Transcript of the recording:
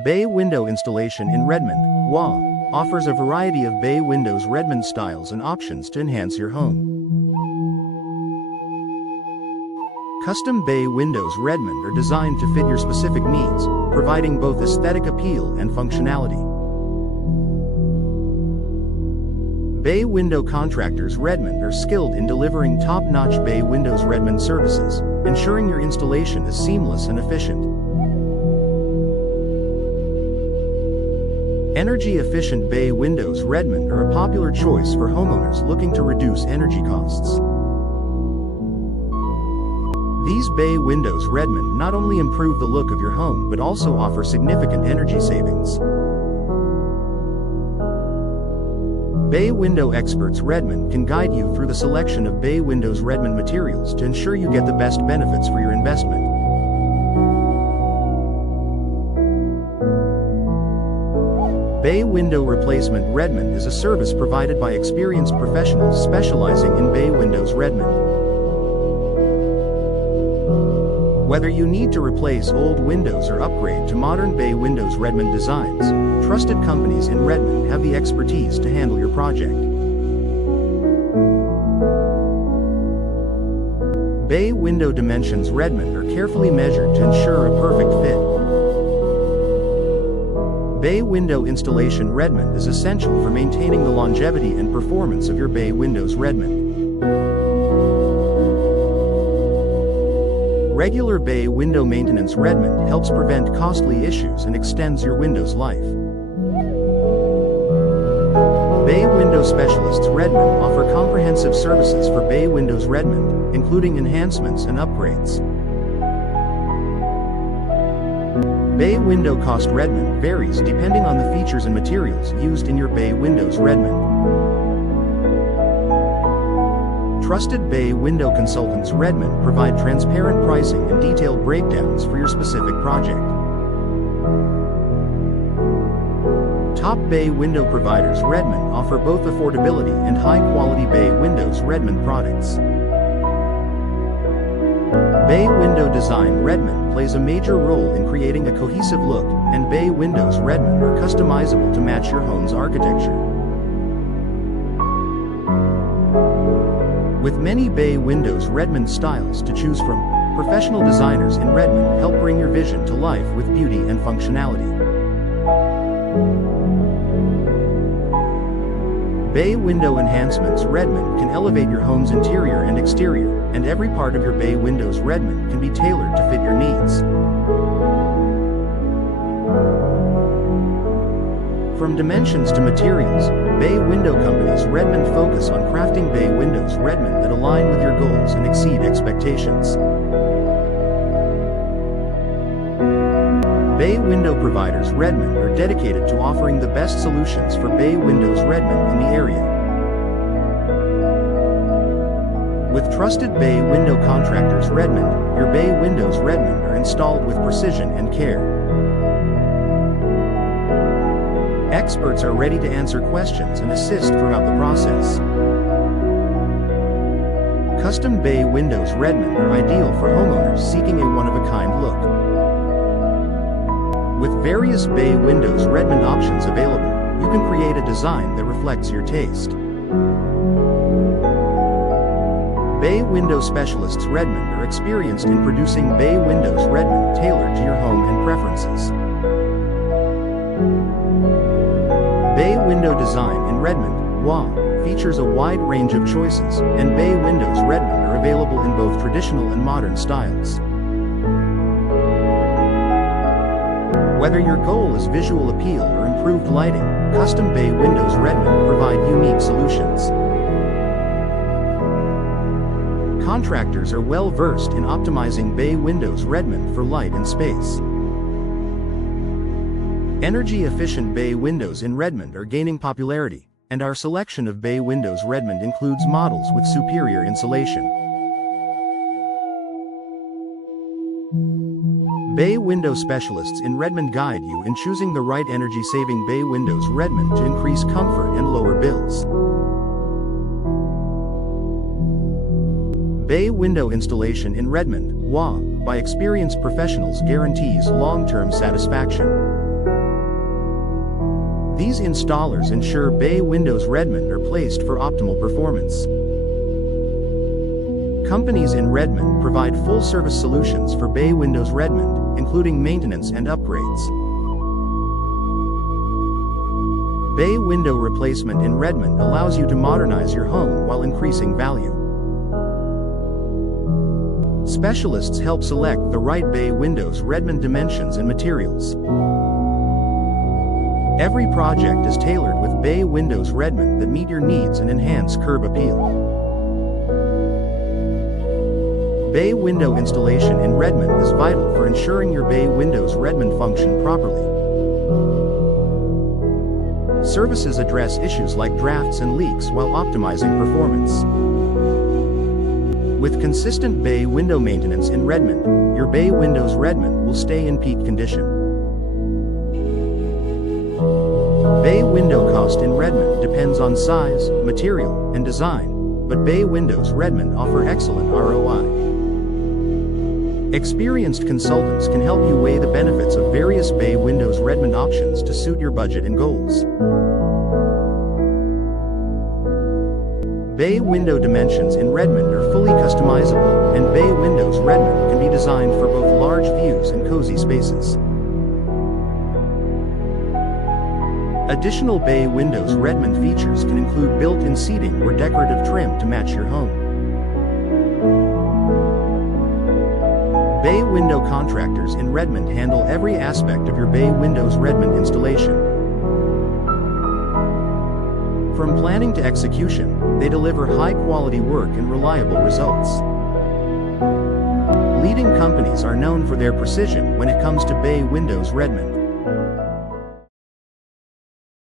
Bay Window Installation in Redmond, WA, offers a variety of bay windows Redmond styles and options to enhance your home. Custom bay windows Redmond are designed to fit your specific needs, providing both aesthetic appeal and functionality. Bay window contractors Redmond are skilled in delivering top-notch bay windows Redmond services, ensuring your installation is seamless and efficient. Energy-efficient bay windows Redmond are a popular choice for homeowners looking to reduce energy costs. These bay windows Redmond not only improve the look of your home but also offer significant energy savings. Bay window experts Redmond can guide you through the selection of bay windows Redmond materials to ensure you get the best benefits for your investment. Bay Window Replacement Redmond is a service provided by experienced professionals specializing in bay windows Redmond. Whether you need to replace old windows or upgrade to modern bay windows Redmond designs, trusted companies in Redmond have the expertise to handle your project. Bay window dimensions Redmond are carefully measured to ensure a perfect fit. Bay window installation Redmond is essential for maintaining the longevity and performance of your bay windows Redmond. Regular bay window maintenance Redmond helps prevent costly issues and extends your window's life. Bay window specialists Redmond offer comprehensive services for bay windows Redmond, including enhancements and upgrades. Bay window cost Redmond varies depending on the features and materials used in your bay windows Redmond. Trusted bay window consultants Redmond provide transparent pricing and detailed breakdowns for your specific project. Top bay window providers Redmond offer both affordability and high-quality bay windows Redmond products. Bay window design Redmond plays a major role in creating a cohesive look, and bay windows Redmond are customizable to match your home's architecture. With many bay windows Redmond styles to choose from, professional designers in Redmond help bring your vision to life with beauty and functionality. Bay window enhancements Redmond can elevate your home's interior and exterior, and every part of your bay windows Redmond can be tailored to fit your needs. From dimensions to materials, bay window companies Redmond focus on crafting bay windows Redmond that align with your goals and exceed expectations. Bay window providers Redmond are dedicated to offering the best solutions for bay windows Redmond in the area. With trusted bay window contractors Redmond, your bay windows Redmond are installed with precision and care. Experts are ready to answer questions and assist throughout the process. Custom bay windows Redmond are ideal for homeowners seeking a one-of-a-kind look. With various bay windows Redmond options available, you can create a design that reflects your taste. Bay window specialists Redmond are experienced in producing bay windows Redmond tailored to your home and preferences. Bay window design in Redmond, WA, features a wide range of choices, and bay windows Redmond are available in both traditional and modern styles. Whether your goal is visual appeal or improved lighting, custom bay windows Redmond provide unique solutions. Contractors are well versed in optimizing bay windows Redmond for light and space. Energy-efficient bay windows in Redmond are gaining popularity, and our selection of bay windows Redmond includes models with superior insulation. Bay window specialists in Redmond guide you in choosing the right energy-saving bay windows Redmond to increase comfort and lower bills. Bay window installation in Redmond, WA, by experienced professionals guarantees long-term satisfaction. These installers ensure bay windows Redmond are placed for optimal performance. Companies in Redmond provide full-service solutions for bay windows Redmond, including maintenance and upgrades. Bay window replacement in Redmond allows you to modernize your home while increasing value. Specialists help select the right bay windows Redmond dimensions and materials. Every project is tailored with bay windows Redmond that meet your needs and enhance curb appeal. Bay window installation in Redmond is vital for ensuring your bay windows Redmond function properly. Services address issues like drafts and leaks while optimizing performance. With consistent bay window maintenance in Redmond, your bay windows Redmond will stay in peak condition. Bay window cost in Redmond depends on size, material, and design, but bay windows Redmond offer excellent ROI. Experienced consultants can help you weigh the benefits of various bay windows Redmond options to suit your budget and goals. Bay window dimensions in Redmond are fully customizable, and bay windows Redmond can be designed for both large views and cozy spaces. Additional bay windows Redmond features can include built-in seating or decorative trim to match your home. Bay window contractors in Redmond handle every aspect of your bay windows Redmond installation. From planning to execution, they deliver high-quality work and reliable results. Leading companies are known for their precision when it comes to bay windows Redmond.